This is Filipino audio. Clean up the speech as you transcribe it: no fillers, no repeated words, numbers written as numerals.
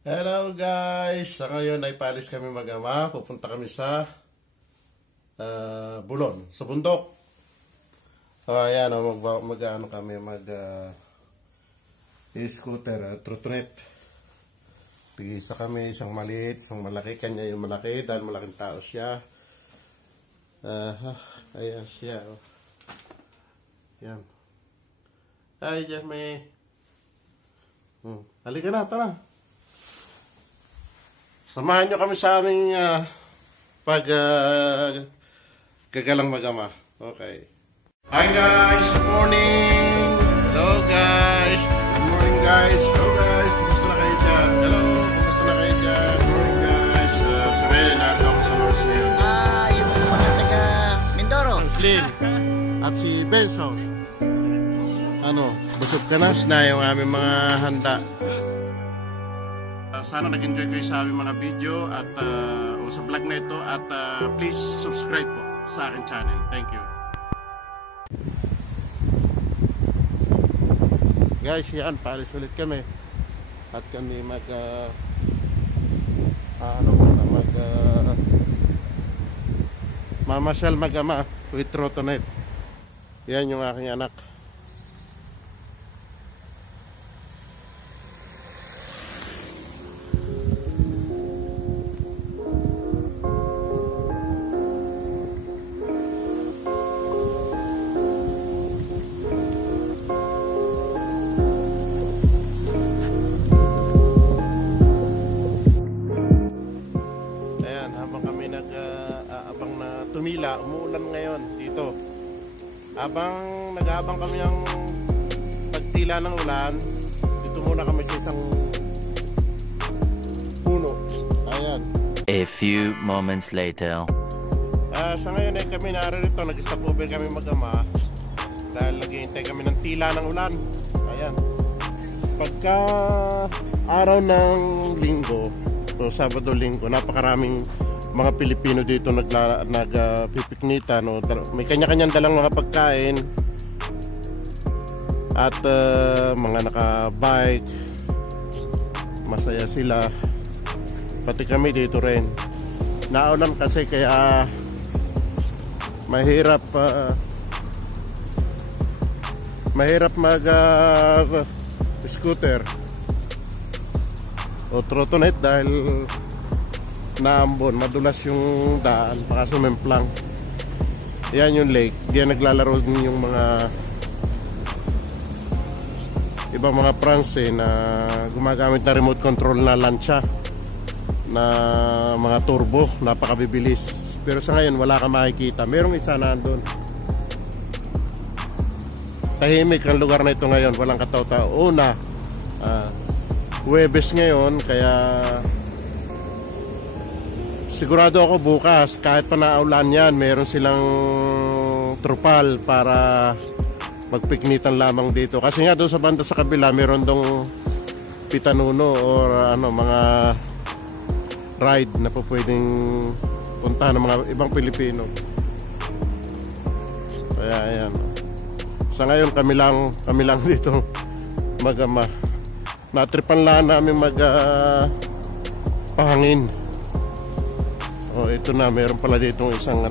Hello guys! Sa ngayon ay paalis kami mag-ama. Pupunta kami sa Bulon, sa bundok. Ayan, mag-ano kami, scooter, trotonet. Tigisa kami, isang maliit, isang malaki. Kanya yung malaki dahil malaking tao siya. Ayan siya. Oh. Ayan. Hi, Jeremy. Halika na, tara. Samahan nyo kami sa aming gagalang mag-ama. Okay. Hi guys! Good morning! Hello guys! Good morning guys! Hello guys! Kumusta na kayo dyan? Hello! Kumusta na kayo dyan? Good morning guys! Sa ngayon, natin ako sa Lord's ngayon. Yung mga taga Mindoro. Slin at si Benson. Ano, busog ka na? Na yung aming mga handa. Sana nag-enjoy kayo sa aming mga video at o sa vlog na ito at please subscribe po sa aking channel. Thank you. Guys, yan, paalis ulit kami at kami mamasyal mag-ama with trotonet. Yan yung aking anak. Tumila, umuulan ngayon dito. Habang nag-aabang kami ng pagtila ng ulan, dito muna kami sa isang puno. Ayan. A few moments later. Sa ngayon ay kami narito, nag-stop over kami mag-ama dahil naghihintay kami ng tila ng ulan. Ayan. Pagka araw ng linggo, o Sabado-Linggo, napakaraming mga Pilipino dito nagpipiknita, no? May kanya-kanyang dalang mga pagkain at mga naka-bike, masaya sila, pati kami dito rin. Naulan kasi kaya mahirap mag scooter o trotonet dahil naambon, madulas yung daan, baka sumemplang. Yan yung lake, diyan naglalaro din yung mga ibang mga pranse na gumagamit na remote control na lancha na mga turbo, napakabibilis. Pero sa ngayon wala ka makikita, merong isa na doon. Tahimik ang lugar na ito ngayon, walang kataw-tao. Una, Huwebes ngayon, kaya sigurado ako bukas, kahit pa naulan yan, meron silang trupal para magpiknitan lamang dito. Kasi nga doon sa banda sa kabila, meron dong pitanuno or mga ride na po pwedeng puntahan ng mga ibang Pilipino. Kaya ayan. Sa ngayon kami lang dito mag-ama. Natripan lang namin pahangin. Oh, ito na, meron pala ditong isang